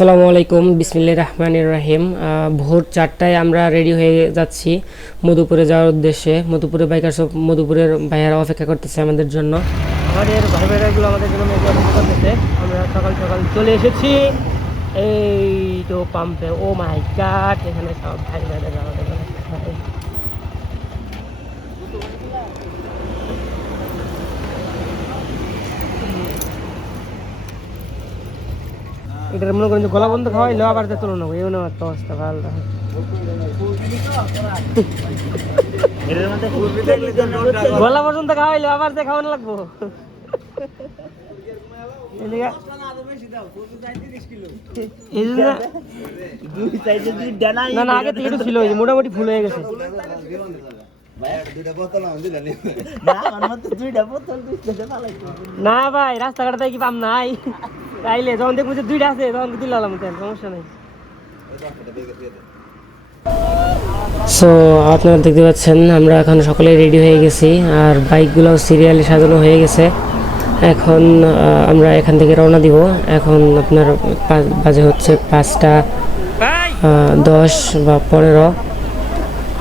আসসালামু আলাইকুম, বিসমিল্লাহির রহমানির রহিম। ভোর 4টায় আমরা রেডি হয়ে যাচ্ছি মধুপুরে যাওয়ার উদ্দেশ্যে। মধুপুরে বাইকার্স অফ মধুপুরের ভাইয়ারা অপেক্ষা করতেছে আমাদের জন্য। আমাদের ভাই ভাইরাগুলো আমাদের জন্য অপেক্ষা করতেছে। আমরা সকাল সকাল চলে এসেছি এই তো পাম্পে। ও মাই গড, এখানে সব ভাই ভাইরা আমাদের জন্য এটার মনে করেন যে গলা বন্ধ খাওয়াইলো আবার যে তুলনা এই নেওয়ার একটা অবস্থা ভালো গলা পর্যন্ত খাওয়াইলো আবার যে খাওয়ানো লাগবো। না না, আগে থেকে একটু ছিল, মোটামুটি ফুল হয়ে গেছে। না ভাই, রাস্তাঘাটে কি পাম নাই, তাইলে যখন দেখবো যে দুইটা আছে তখন দিলাম, সমস্যা নেই। সো আপনারা দেখতে পাচ্ছেন আমরা এখন সকলে রেডি হয়ে গেছি, আর বাইকগুলো সিরিয়ালি সাজানো হয়ে গেছে। এখন আমরা এখান থেকে রওনা দিব। এখন আপনার বাজে হচ্ছে 5টা 10 বা 15,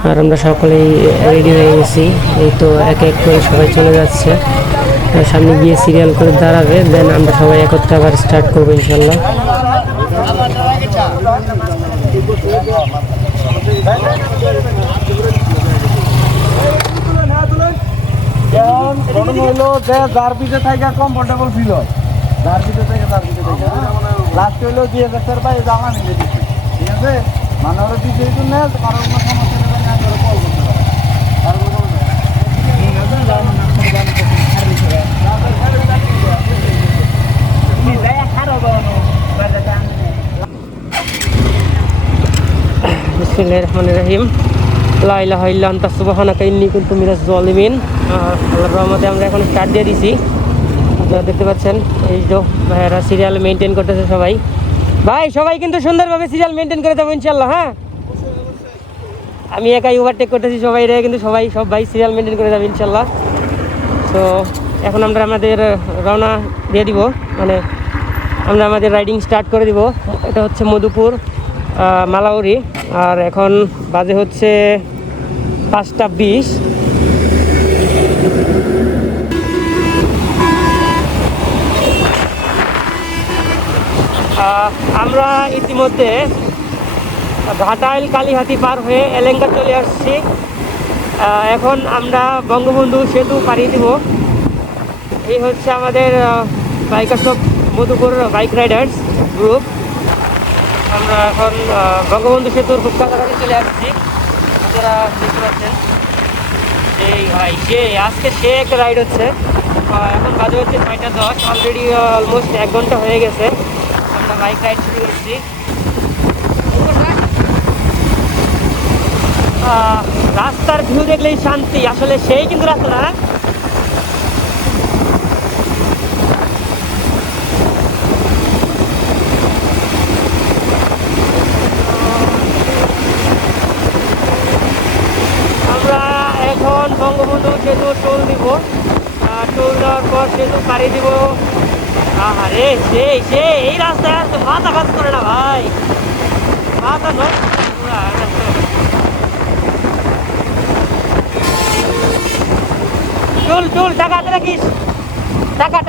আর আমরা সকলেই রেডি হয়ে গেছি। এই তো এক এক করে সবাই চলে যাচ্ছে, সামনে গিয়ে সিরিয়াল করে দাঁড়াবে, দেন আমরা সবাই একত্রে আবার স্টার্ট করবো ইনশাল্লাহ। যার পিঠে থাকে কমফোর্টেবল ফিল হয়, যার পিঠে থেকে লাস্ট হইলো 2000 ভাই জামা নিয়ে দিচ্ছি, ঠিক আছে? মানে ওরা পিঠে নেয়, কারোর কোনো সমস্যা নেই, কল করতে পারে, কারোর কোনো সমস্যা নেই। বিসমিল্লাহির রহমানির রহিম। লা ইলাহা ইল্লা আনতা সুবহানাকা ইন্নী কুনতু মিনাজ জালিমিন। আল্লাহর রহমতে আমরা এখন স্টার্ট দিয়ে দিছি। আপনারা দেখতে পাচ্ছেন এই যে ভাইয়ারা সিরিয়াল মেনটেন করতেছে সবাই। ভাই সবাই কিন্তু সুন্দরভাবে সিরিয়াল মেনটেন করে দেবো ইনশাল্লাহ। হ্যাঁ, আমি একাই ওভারটেক করতেছি সবাই রে, কিন্তু সব ভাই সিরিয়াল মেনটেন করে যাবে ইনশাল্লাহ। তো এখন আমরা আমাদের রওনা দিয়ে দিব, মানে আমরা আমাদের রাইডিং স্টার্ট করে দিব। এটা হচ্ছে মধুপুর মালাউরি, আর এখন বাজে হচ্ছে 5টা 20। আমরা ইতিমধ্যে ঘাটাইল কালীহাতি পার হয়ে এলেঙ্গা চলে আসছি। এখন আমরা বঙ্গবন্ধু সেতু পাড়ি দিব। এই হচ্ছে আমাদের bikers of Madhupur bike Riders group. আমরা এখন বঙ্গবন্ধু সেতুর খুব কাছাকাছি চলে আসছি, আপনারা দেখতে পাচ্ছেন। এই ভাই আজকে একটা রাইড হচ্ছে। এখন বাজে হচ্ছে 6টা 10, অলরেডি অলমোস্ট 1 ঘন্টা হয়ে গেছে আমরা বাইক রাইড শুরু করছি। রাস্তার ভিউ দেখলেই শান্তি, আসলে সেই কিন্তু রাস্তাটা আমরা এখন বঙ্গবন্ধু সেতু টোল দিব। টোল দেওয়ার পর সেতু পাড়ি দিব। আরে এই রাস্তায় আর মাথা কাজ করে না ভাই, মাথা নষ্ট। চুল টাকা রাখিস, টাকা।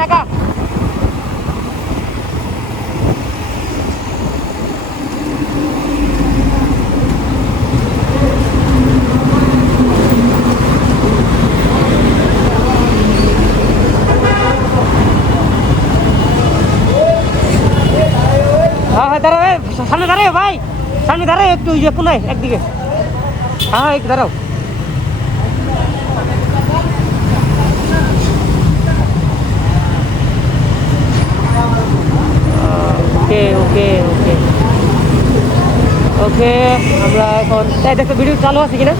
হ্যাঁ দাঁড়াবে, সামনে দাঁড়াবে ভাই, সামনে দাঁড়ায় একটু ইয়ে কোনায় একদিকে। হ্যাঁ একটু দাঁড়াও। ওকে আমরা এখন দেখো ভিডিও চালু আছে কিনা।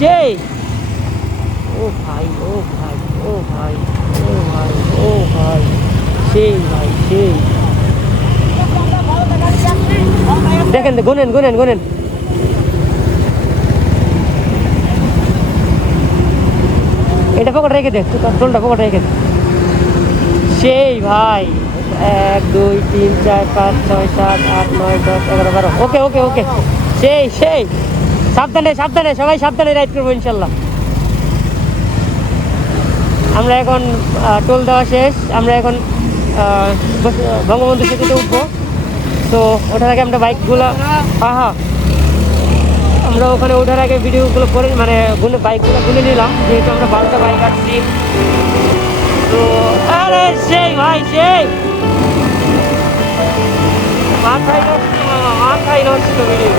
সেই ও ভাই ভাই, ও ভাই, সেই ভাই সেই। দেখেন গুনেন গুনেন গুনেন। এটা পকেট রেখে দে, টোলটা পকেট রেখে দে। সেই ভাই, 1 2 3 4 5 6 7 8 9 10 11 12। ওকে ওকে ওকে, সেই সেই। সাবধানে সাবধানে, সবাই সাবধানে রাইড করবো ইনশাল্লাহ। আমরা এখন টোল দেওয়া শেষ, আমরা এখন বঙ্গবন্ধু সেতুতে উঠবো। তো ওঠার আগে আমরা বাইকগুলো, হ্যাঁ হ্যাঁ, আমরা ওখানে ওঠার আগে ভিডিওগুলো করে মানে বাইকগুলো গুনে নিলাম, যেহেতু আমরা 12টা বাইক আসছি। তো আরে সেই ভাই সেই, মাথায় নষ্ট মামা, মাথায় নষ্ট ভিডিও।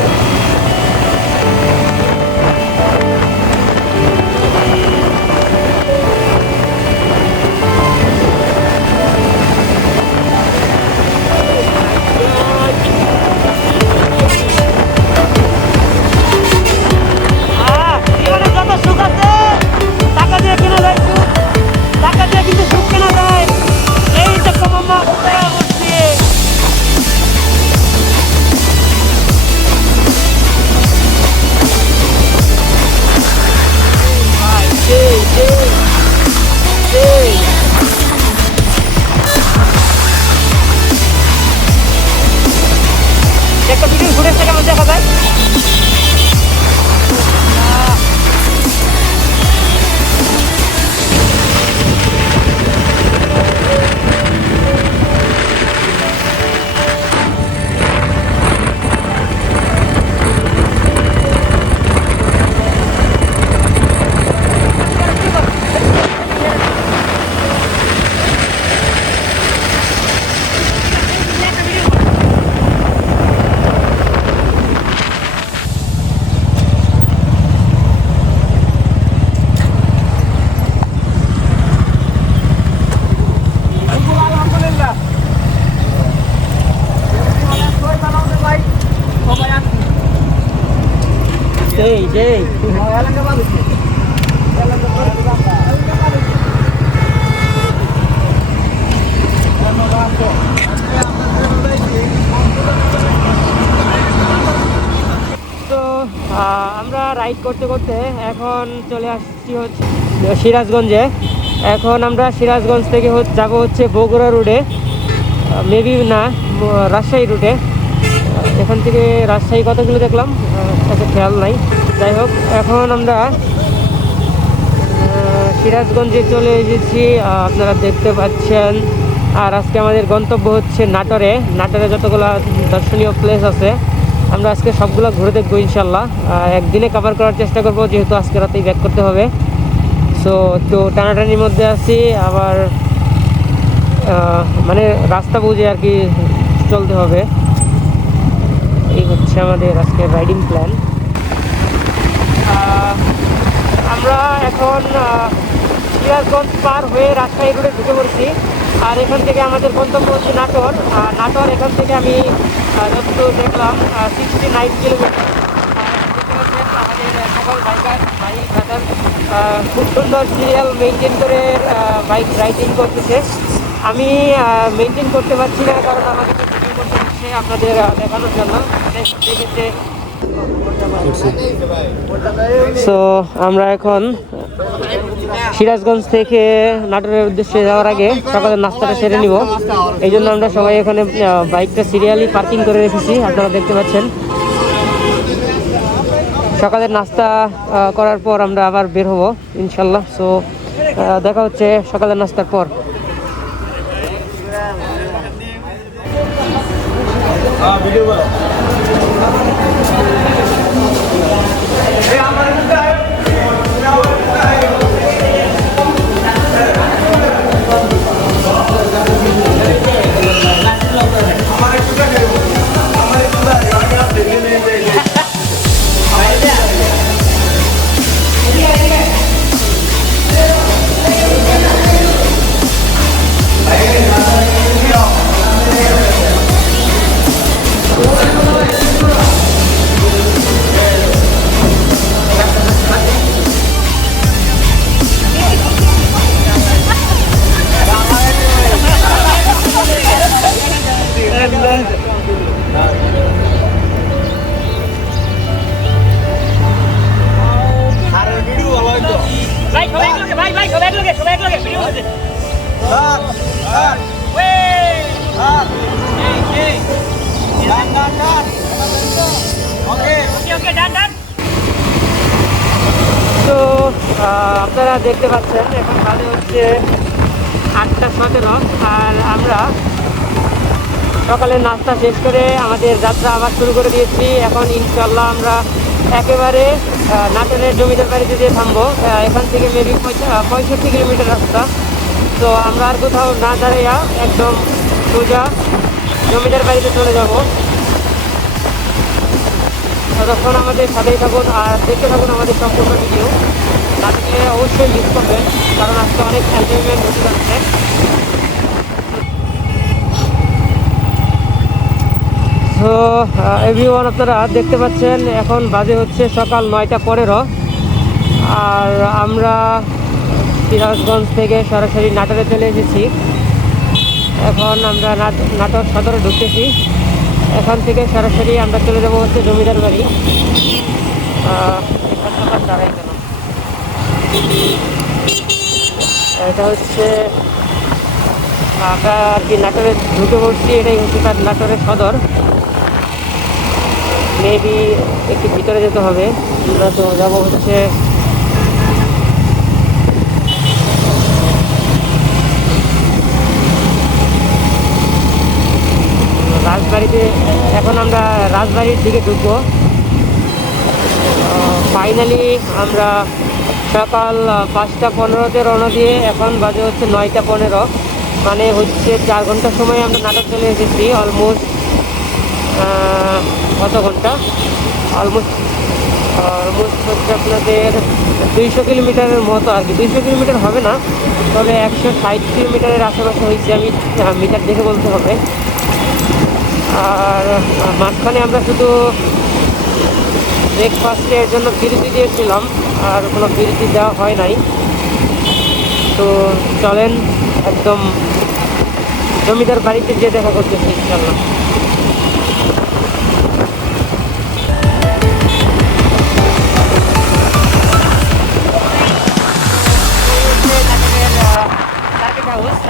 জীবনে যত সুখ আছে টাকা দিয়ে কেনা যায় সুখ, টাকা দিয়ে কিন্তু সুখ কেনা যায়। এই দেখো মামা কোথায় করছি। ভাই সেই সেই সেই। একটা ভিডিও ফুটেজটা কেমন দেখা যায়। সেই সেই। তো আমরা রাইড করতে করতে এখন চলে আসছি হচ্ছে সিরাজগঞ্জে। এখন আমরা সিরাজগঞ্জ থেকে যাব হচ্ছে বগুড়া রুটে, মেবি না রাজশাহী রুটে। এখান থেকে রাজশাহী কতগুলো দেখলাম তাতে খেয়াল নাই। যাই হোক, এখন আমরা সিরাজগঞ্জে চলে এসেছি, আপনারা দেখতে পাচ্ছেন। আর আজকে আমাদের গন্তব্য হচ্ছে নাটোরে। নাটোরে যতগুলো দর্শনীয় প্লেস আছে আমরা আজকে সবগুলো ঘুরে দেখবো ইনশাল্লাহ। একদিনে কভার করার চেষ্টা করবো, যেহেতু আজকে রাতেই ব্যাক করতে হবে। সো একটু টানাটানির মধ্যে আছি, আবার মানে রাস্তা বুঝে আর কি চলতে হবে। এই হচ্ছে আমাদের আজকের রাইডিং প্ল্যান। আমরা এখন সিরাজগঞ্জ পার হয়ে রাজশাহী রোডে ঢুকে পড়ছি। আর এখান থেকে আমাদের গন্তব্য হচ্ছে নাটোর। নাটোর এখান থেকে আমি যতদূর দেখলাম 69 কিলোমিটার। আমাদের সকল বাইকার ভাই ব্রাদার খুব সুন্দর সিরিয়াল মেনটেন করে বাইক রাইডিং করতেছে। আমি মেনটেন করতে পারছি না, কারণ আমাকে তো ভিডিও করতে হচ্ছে আপনাদের দেখানোর জন্য। সেক্ষেত্রে সো আমরা এখন সিরাজগঞ্জ থেকে নাটোরের উদ্দেশ্যে যাওয়ার আগে সকালের নাস্তাটা সেরে নিব। এই জন্য আমরা সবাই এখানে বাইকটা সিরিয়ালি পার্কিং করে রেখেছি, আপনারা দেখতে পাচ্ছেন। সকালের নাস্তা করার পর আমরা আবার বের হব ইনশাল্লাহ। সো দেখা হচ্ছে সকালের নাস্তার পর। তো আপনারা দেখতে পাচ্ছেন এখন বাজে হচ্ছে 8:17 আর আমরা সকালে নাস্তা শেষ করে আমাদের যাত্রা আবার শুরু করে দিয়েছি। এখন ইনশাল্লাহ আমরা একেবারে নাটোরের জমিদার বাড়িতে যেয়ে থামবো। এখান থেকে মেবি 65 কিলোমিটার রাস্তা। তো আমরা আর কোথাও না দাঁড়াইয়া একদম সোজা জমিদার বাড়িতে চলে যাব। ততক্ষণ আমাদের সাথেই থাকুন আর দেখতে থাকুন আমাদের সম্পূর্ণ ভিডিও। তাদেরকে অবশ্যই মিস করবেন কারণ আজকে অনেক এনজয়মেন্ট হতে যাচ্ছে। তো এভরিওয়ান আপনারা দেখতে পাচ্ছেন এখন বাজে হচ্ছে সকাল 9:15 আর আমরা সিরাজগঞ্জ থেকে সরাসরি নাটোরে চলে এসেছি। এখন আমরা নাটোর সদরে ঢুকতেছি। এখান থেকে সরাসরি আমরা চলে যাবো হচ্ছে জমিদার বাড়ি। দাঁড়াই কেন, এটা হচ্ছে আমরা আর কি নাটোরে ঢুকে পড়ছি। এটাই হচ্ছে তার নাটোরের সদর। মেবি একটু ভিতরে যেতে হবে। আমরা তো যাবো হচ্ছে রাজবাড়িতে। এখন আমরা রাজবাড়ির দিকে ঢুকবো। ফাইনালি আমরা সকাল 5:15-তে রওনা দিয়ে এখন বাজে হচ্ছে 9:15, মানে হচ্ছে 4 ঘন্টার সময় আমরা নাটক চলে এসেছি। অলমোস্ট কত ঘন্টা, অলমোস্ট হচ্ছে আপনাদের 200 কিলোমিটারের মতো আর কি। 200 কিলোমিটার হবে না, তবে 160 কিলোমিটারের আশেপাশে হয়েছে। আমি মিটার দেখে বলতে হবে। আর মাঝখানে আমরা শুধু ব্রেকফাস্টের জন্য বিরতি দিয়েছিলাম, আর কোনো বিরতি দেওয়া হয় নাই। তো চলেন একদম জমিদার বাড়িতে যেয়ে দেখা করতেছি ইনশাল্লাহ।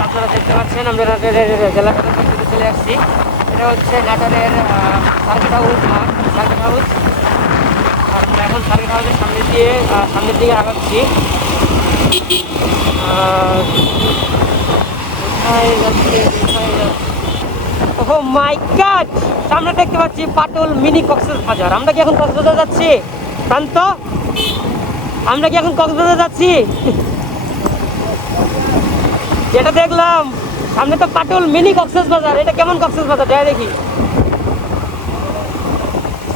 আপনারা দেখতে পাচ্ছেন আমরা নাটোরের জেলা প্রশাসনে চলে আসছি। এটা হচ্ছে নাটোরের সার্কিট হাউস। আর আমরা এখন সার্কিট হাউসের সামনের দিকে আগাচ্ছি। ওহ মাই গড, সামনে দেখতে পাচ্ছি পাটুল মিনি কক্সবাজার। আমরা কি এখন কক্সবাজার যাচ্ছি? শান্ত, আমরা কি এখন কক্সবাজার যাচ্ছি? যেটা দেখলাম সামনে তো পাটুল মিনি কক্সবাজার। এটা কেমন কক্সবাজার যাই দেখি।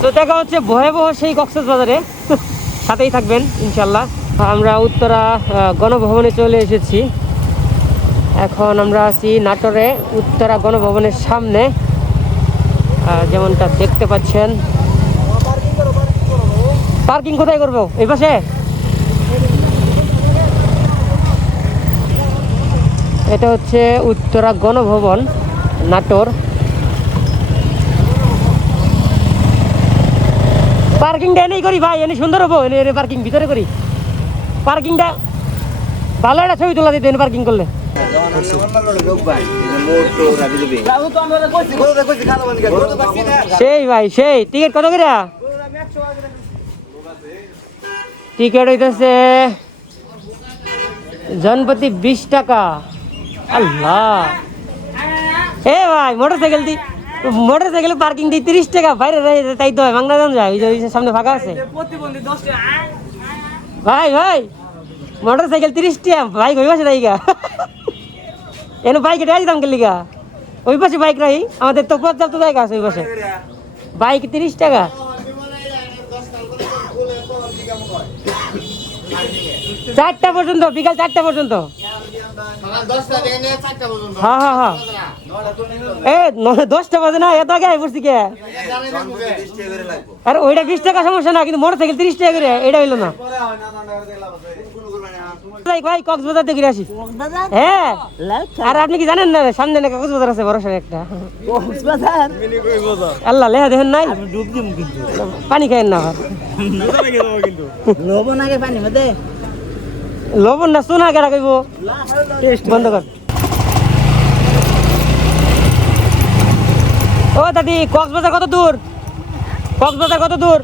তো দেখা হচ্ছে ভয়াবহ সেই কক্সবাজারে। সাথেই থাকবেন ইনশাল্লাহ। আমরা উত্তরা গণভবনে চলে এসেছি। এখন আমরা আছি নাটোরে উত্তরা গণভবনের সামনে, যেমনটা দেখতে পাচ্ছেন। পার্কিং কোথায় করবো? এই পাশে? এটা হচ্ছে উত্তরা গণভবন নাটোর। পার্কিংটা এনেই করি ভাই, এনে সুন্দর হবো। এনে পার্কিং ভিতরে করি। পার্কিংটা ভালো একটা ছবি তোলা দিতে এনে পার্কিং করলে। সেই ভাই সেই। টিকিট কত করে? টিকিট হইতেছে জনপ্রতি 20 টাকা। আল্লাহ, এ ভাই মোটরসাইকেল পার্কিং দিই 30 টাকা। বাইরে তাই তো হয়, বাংলা দাম যায়। ওই যে সামনে ফাঁকা আছে ভাই। মোটরসাইকেল 30 টাকা। বাইক ওই পাশে রাইগা। এনে বাইক এটা দাম গেলি গা। ওই পাশে বাইক রাই, আমাদের তো পর্যাপ্ত জায়গা আছে ওই পাশে। বাইক 30 টাকা। চারটা পর্যন্ত, বিকাল 4টা পর্যন্ত। হ্যাঁ এ 10টা বাজে না, এত আগে পড়ছি কে? আর ওইটা 20 টাকা সমস্যা না, কিন্তু মোটরসাইকেল 30 টাকা করে এটা হইলো না। ভাই কক্সবাজার দেখে আসি। হ্যাঁ, আর আপনি কি জানেন না সামনে না কক্সবাজার আছে বড় একটা? আল্লাহ লেহা দেখেন নাই? পানি খাইেন না। লবণ না সোনা কেটা কইব? বন্ধ কর। ও দাদি, কক্সবাজার কত দূর?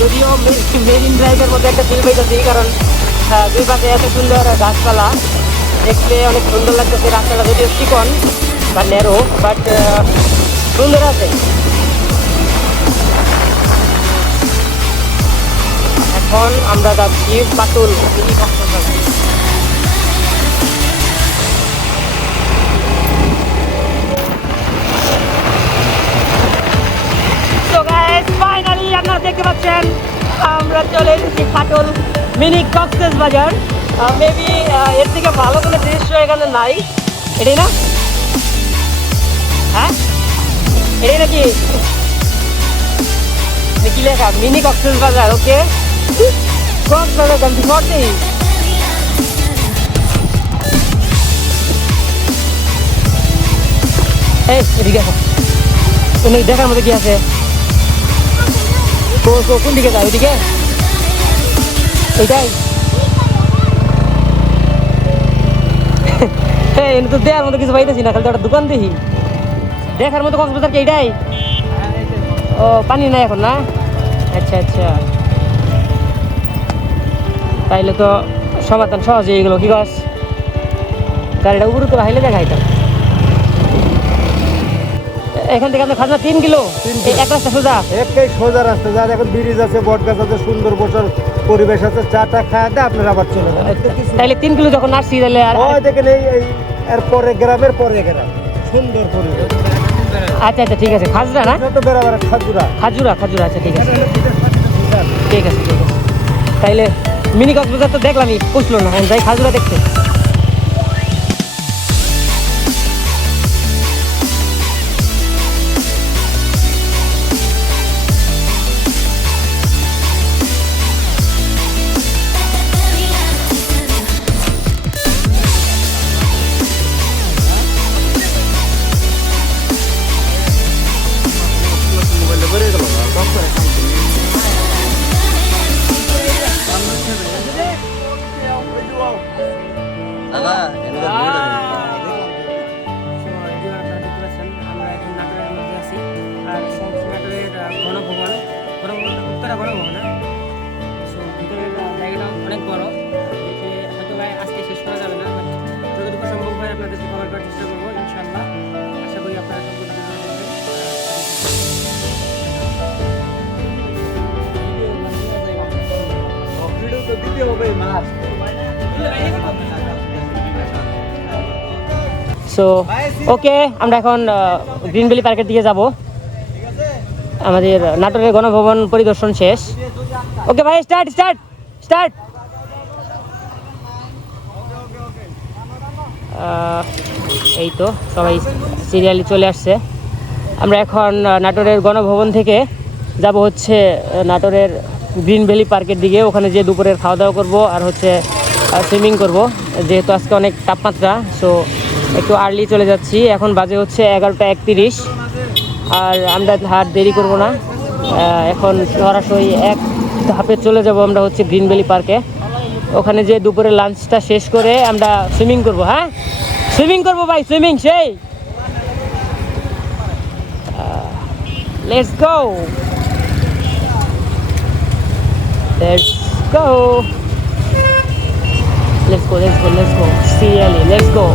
যদিও মেরিন ড্রাইভের মধ্যে একটা ফিল পাইতেছি, কারণ দুই পাশে এত সুন্দর গাছপালা, দেখলে অনেক সুন্দর লাগতেছে। রাস্তাটা যদিও চিকন বা ন্যারো, বাট সুন্দর আছে। এখন আমরা যাচ্ছি Patul mini Cox's Bazar. So guys, finally আপনারা দেখতে পাচ্ছেন আমরা চলে এসেছি পাটুল মিনি কক্সবাজার। মেবি এর থেকে ভালো কোনো দৃশ্য এখানে নাই, এটাই না? হ্যাঁ, এটাই নাকি? কি লেখা? মিনি কক্সবাজার। ওকে, কক্সবাজার গান্ধী ফোর্টেই। এই এদিকে আসো, তুমি দেখার মধ্যে কি আছে? কোন দিকে যায়? ওইদিকে, এইটাই। তো দেখার মতো কিছু পাইতেছি না, খালি তো একটা দোকান দেখি। দেখার মতো কক্সবাজার কি এইটাই? ও, পানি নাই এখন না? আচ্ছা আচ্ছা, তাইলে তো সমাধান সহজে এগুলো। কি গাছ গাড়িটা উপরে তো হাইলে দেখাইতাম। এখান থেকে আপনার খাজনা 3 কিলো, এক রাস্তা সোজা। একটাই সোজা রাস্তা, যার এখন ব্রিজ আছে, বট গাছ আছে, সুন্দর বসার পরিবেশ আছে, চাটা খাওয়া দেয় আপনার আবার চলে যাবে। তাইলে 3 কিলো যখন আসছি তাহলে ওই দেখেন এর পরে গ্রামের পরে গ্রাম, সুন্দর পরিবেশ। আচ্ছা আচ্ছা, ঠিক আছে। খাজরা না? তো বেড়াবার খাজুরা খাজুরা, খাজুরা। আচ্ছা ঠিক আছে, ঠিক আছে, ঠিক আছে। তাইলে মিনি কক্সবাজার তো দেখলামই, পুষলো না, যাই খাজুরা দেখতে। অনেক বড়, হয়তো আজকে শেষ করা যাবে না, যতটুকু সম্ভব হয় আপনাদেরকে কভার করার চেষ্টা করবো ইনশাল্লাহ। আশা করি আপনারা সম্পূর্ণ সো ওকে, আমরা এখন গ্রিন ভ্যালি পার্কের দিকে যাব। আমাদের নাটোরের গণভবন পরিদর্শন শেষ। ওকে ভাই, স্টার্ট স্টার্ট স্টার্ট। এই তো সবাই সিরিয়ালি চলে আসছে। আমরা এখন নাটোরের গণভবন থেকে যাব হচ্ছে নাটোরের গ্রিন ভ্যালি পার্কের দিকে। ওখানে যে দুপুরের খাওয়া দাওয়া করবো আর হচ্ছে সুইমিং করব, যেহেতু আজকে অনেক তাপমাত্রা। সো একটু আর্লি চলে যাচ্ছি। এখন বাজে হচ্ছে 11টা 31, আর আমরা আর দেরি করব না। এখন সরাসরি এক ধাপে চলে যাব আমরা হচ্ছে গ্রিন ভ্যালি পার্কে। ওখানে যে দুপুরে লাঞ্চটা শেষ করে আমরা সুইমিং করব। হ্যাঁ, সুইমিং করবো ভাই, সুইমিং সেই। Let's go, let's go, let's go, let's go, let's go, serially let's go.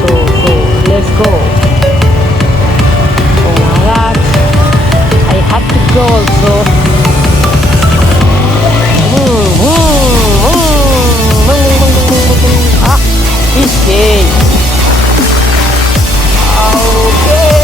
So let's go. Oh my God, I had to go also. Okay. Okay,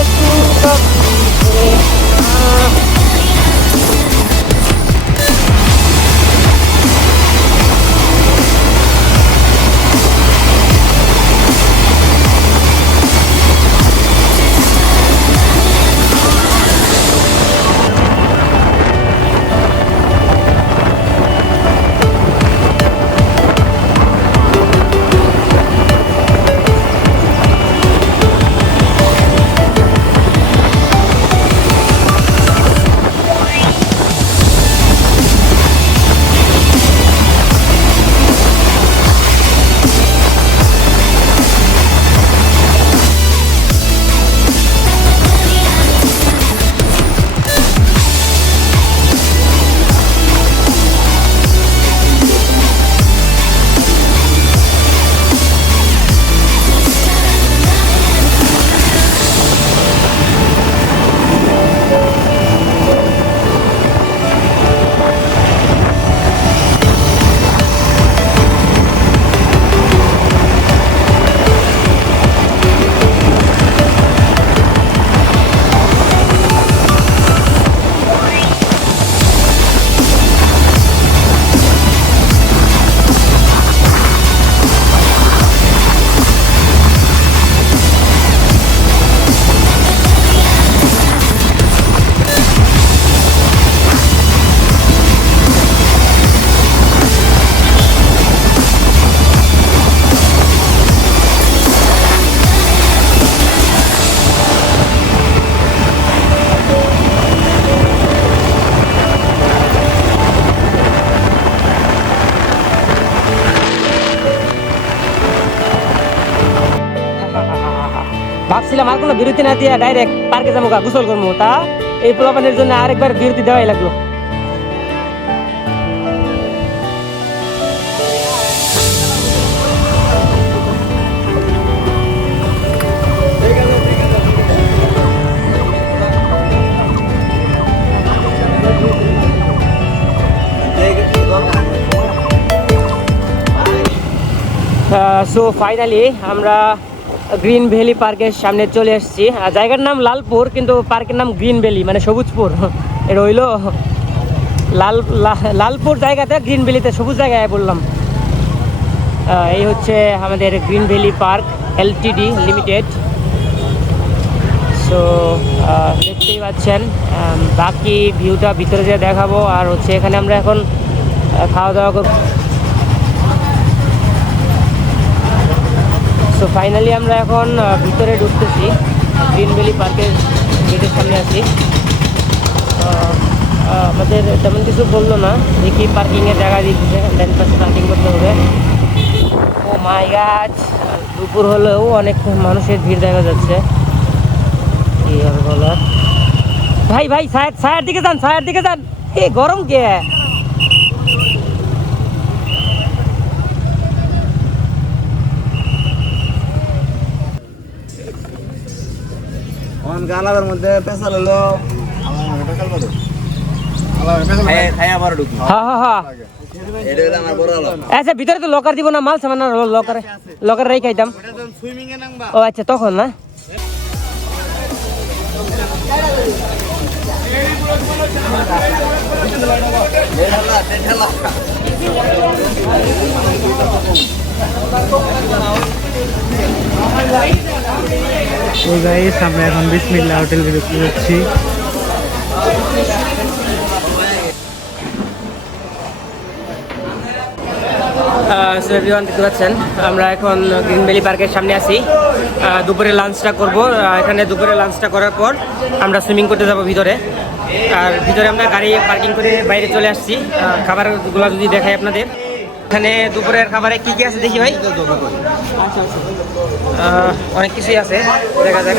ভাবছিলাম আর কোনো বিরতি না দিয়ে ডাইরেক্ট পার্কে যাবো গা গোসল করবো, তা এই পোলাপানের জন্য আরেকবার বিরতি দেওয়াই লাগলো। সো ফাইনালি আমরা গ্রিন ভ্যালি পার্কের সামনে চলে এসেছি। জায়গার নাম লালপুর, কিন্তু পার্কের নাম গ্রিন ভ্যালি, মানে সবুজপুর। এটা হইলো লালপুর জায়গাতে গ্রিন ভ্যালিতে সবুজ জায়গায় বললাম। এই হচ্ছে আমাদের green valley park Ltd limited. So দেখতেই পাচ্ছেন, বাকি ভিউটা ভিতরে যে দেখাবো। আর হচ্ছে এখানে আমরা এখন খাওয়া দাওয়া করব। সো ফাইনালি আমরা এখন ভিতরে ঢুকতেছি, গ্রিন ভ্যালি পার্কের গেটের সামনে আছি। আমাদের তেমন কিছু বললো না, দেখি পার্কিংয়ের জায়গা দিচ্ছে, দেন পাশে পার্কিং করতে হবে। ও মাই গড, দুপুর হলেও অনেক মানুষের ভিড় দেখা যাচ্ছে। কি আর বলার, ভাই ভাই ছায়ার দিকে যান, ছায়ার দিকে যান, এই গরম কে। গালার মধ্যে পেশাল হলো আচ্ছা, ভিতরে তো লকার দিব না, মাল সামান লকার রেখে খাইতাম। ও আচ্ছা, তখন না। তো গাইস, আমরা এখন বিসমিল্লাহ হোটেল বিরতি যাচ্ছি। সো এভরিওয়ান, দেখতে পাচ্ছেন আমরা এখন গ্রিন ভ্যালি পার্কের সামনে আছি। দুপুরে লাঞ্চটা করব। এখানে দুপুরে লাঞ্চটা করার পর আমরা সুইমিং করতে যাব ভিতরে। আর ভিতরে আমরা গাড়ি পার্কিং করে বাইরে চলে আসছি। খাবারগুলো যদি দেখাই আপনাদের, এখানে দুপুরের খাবারে কি কি আছে দেখি ভাই। অনেক কিছুই আছে, দেখা যাক।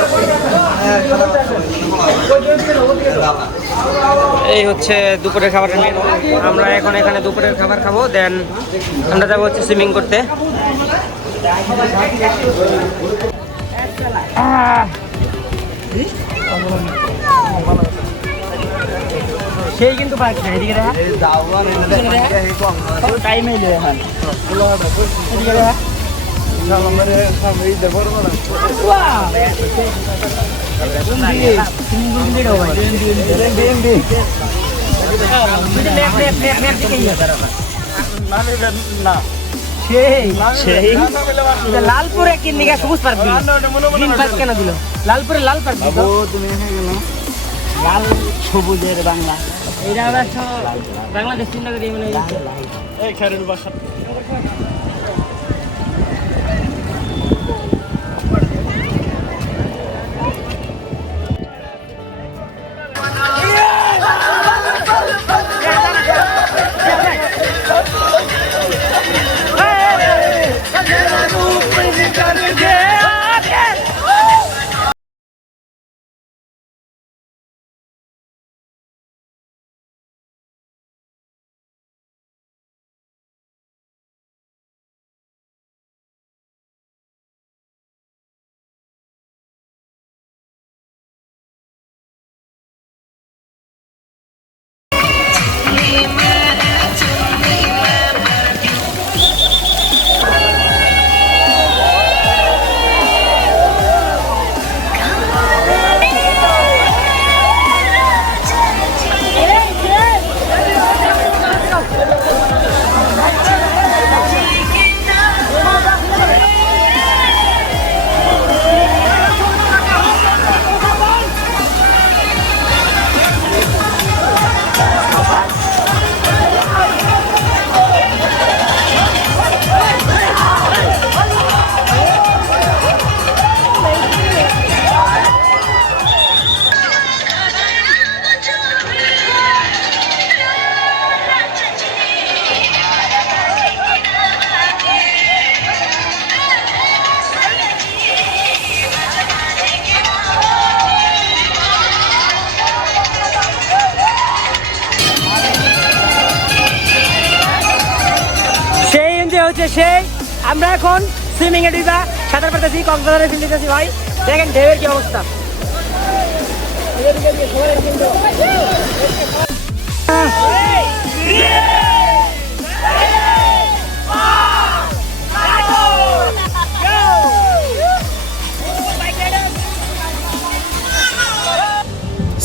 এই হচ্ছে দুপুরের খাবারের মেনু। আমরা এখন এখানে দুপুরের খাবার খাবো, দেন আমরা যাবো হচ্ছে সুইমিং করতে। সেই কিন্তু পার্ক না, এদিকে দেখা টাইম এলো এখন। এদিকে দেখা লালপুরে কিনে সবুজ পার্ক দিল, গ্রিন পার্ক কেন দিল? লালপুরে লাল পার্ক দিল, লাল সবুজের বাংলা। এটা আবার বাংলাদেশ চিন্তা করি মানে শেষে আমরা এখন সুইমিং এ দিবা সাঁতার কাটতেছি, কক্সবাজারে ফিল্ড দিতেছি ভাই। দেখেন ঢেউয়ের কি অবস্থা।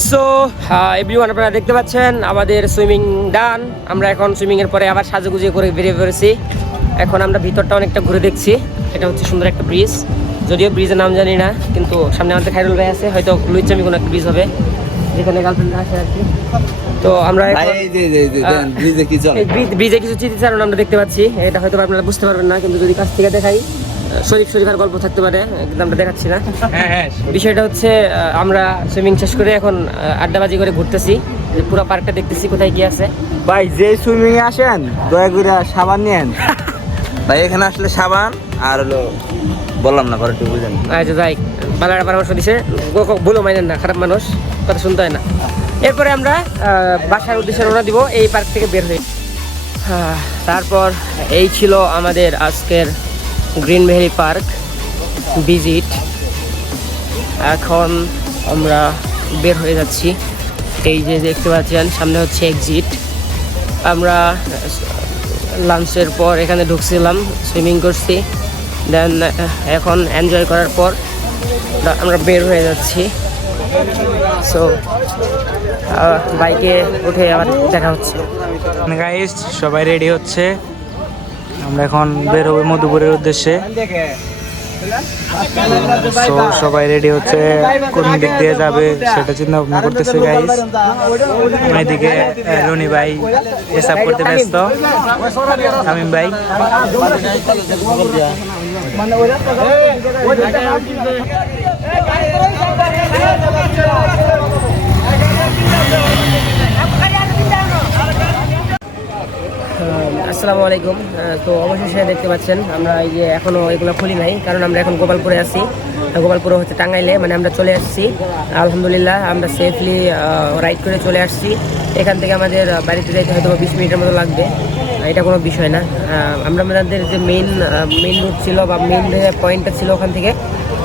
সো এভরিওয়ান, আপনারা দেখতে পাচ্ছেন আমাদের সুইমিং ডান। আমরা এখন সুইমিং এর পরে আবার সাজুগুজু করে বেরিয়ে পড়েছি। এখন আমরা ভিতরটা অনেকটা ঘুরে দেখছি। এটা হচ্ছে সুন্দর একটা ব্রিজ, যদিও ব্রিজের নাম জানি না, কিন্তু সামনে আমাদের খাইরুল ভাই আছে, হয়তো লুইচামি কোনো একটা ব্রিজ হবে যেখানে গার্লফ্রেন্ড আসে আর কি। তো আমরা ব্রিজে কিছু স্মৃতিচারণ আমরা দেখতে পাচ্ছি। এটা হয়তো আপনারা বুঝতে পারবেন না, কিন্তু যদি কাছ থেকে দেখাই শরীফার গল্প থাকতে পারে, কিন্তু আমরা দেখাচ্ছি না। বিষয়টা হচ্ছে আমরা সুইমিং শেষ করে এখন আড্ডাবাজি করে ঘুরতেছি, পুরো পার্কটা দেখতেছি কোথায় কি আছে। ভাই যে সুইমিং এ আসেন দয়া করে সাবান নিয়েন ভাই, এখানে আসলে সাবান আর হলো বললাম না ঘরে একটু বুঝেন। আচ্ছা যাই, বালারা পরামর্শ দিছে, বলো মাইনেন না, খারাপ মানুষ, কথা শুনতে হয় না। এরপরে আমরা বাসার উদ্দেশ্যে রওনা দিব এই পার্ক থেকে বের হয়ে। তারপর এই ছিল আমাদের আজকের গ্রিন ভ্যালি পার্ক ভিজিট। এখন আমরা বের হয়ে যাচ্ছি। এই যে দেখতে পাচ্ছেন সামনে হচ্ছে এক্সিট। আমরা লাঞ্চের পর এখানে ঢুকছিলাম, সুইমিং করছি, দেন এখন এনজয় করার পর আমরা বের হয়ে যাচ্ছি। সো বাইকে উঠে আবার দেখা হচ্ছে। গাইস সবাই রেডি হচ্ছে, আমরা এখন বের হবো মধুপুরের উদ্দেশ্যে। সো সবাই রেডি হচ্ছে, কোন দিক দিয়ে যাবে সেটা চিন্তা ভাবনা করতেছে গাইস। এদিকে রনি ভাই হিসাব করতে ব্যস্ত, শামীম ভাই। আসসালামু আলাইকুম। তো অবশেষে দেখতে পাচ্ছেন আমরা এই যে এখনও এগুলো খুলি নাই, কারণ আমরা এখন গোপালপুরে আছি। গোপালপুরে হচ্ছে টাঙ্গাইলে, মানে আমরা চলে আসছি আলহামদুলিল্লাহ। আমরা সেফলি রাইড করে চলে আসছি। এখান থেকে আমাদের বাড়িতে যাইতে হয়তো 20 মিনিটের মতো লাগবে, এটা কোনো বিষয় না। আমরা আমাদের যে মেইন রুট ছিল বা মেইন যে পয়েন্টটা ছিল, ওখান থেকে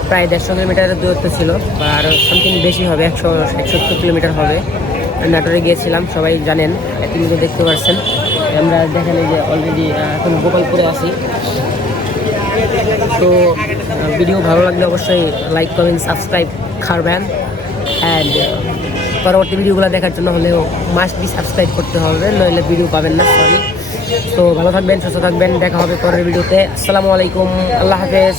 প্রায় 150 কিলোমিটারের দূরত্ব ছিল, বা আরও সামথিং বেশি হবে, 170 কিলোমিটার হবে। নাটোরে গিয়েছিলাম, সবাই জানেন, কিন্তু দেখতে পাচ্ছেন আমরা দেখেন এই যে অলরেডি এখন গোপালপুরে আছি। তো ভিডিও ভালো লাগলে অবশ্যই লাইক কমেন্ট সাবস্ক্রাইব করবেন, অ্যান্ড পরবর্তী ভিডিওগুলো দেখার জন্য হলেও মাস্ট বি সাবস্ক্রাইব করতে হবে, নইলে ভিডিও পাবেন না, সরি। তো ভালো থাকবেন, সুস্থ থাকবেন, দেখা হবে পরের ভিডিওতে। আসসালামু আলাইকুম, আল্লাহ হাফেজ।